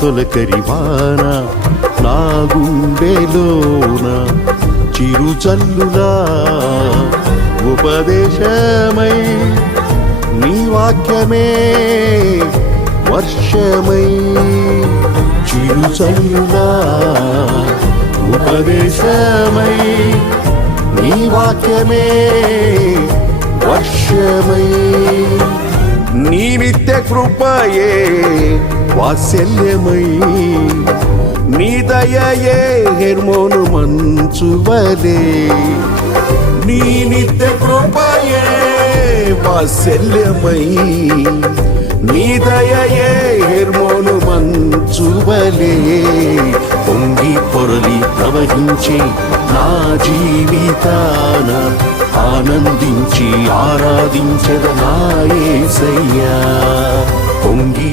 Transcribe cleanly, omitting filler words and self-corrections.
తొలకరివాన నా గుండెలోన చిరుజల్లులా ఉపదేశమై నీ వాక్యమే వర్షమై చిరుజల్లులా ఉపదేశమై నీ వాక్యమే వర్షమై నీ నిత్య కృపయే వాత్సల్యమై నీ దయయే హెర్మోను మంచువలే నీ నిత్య కృపయే వాత్సల్యమై నీ దయయే హెర్మోను మంచువలే పొంగి పొరలి ప్రవహించి నా జీవితాన ఆనందించి ఆరాధించద నా యేసయ్యా పొంగి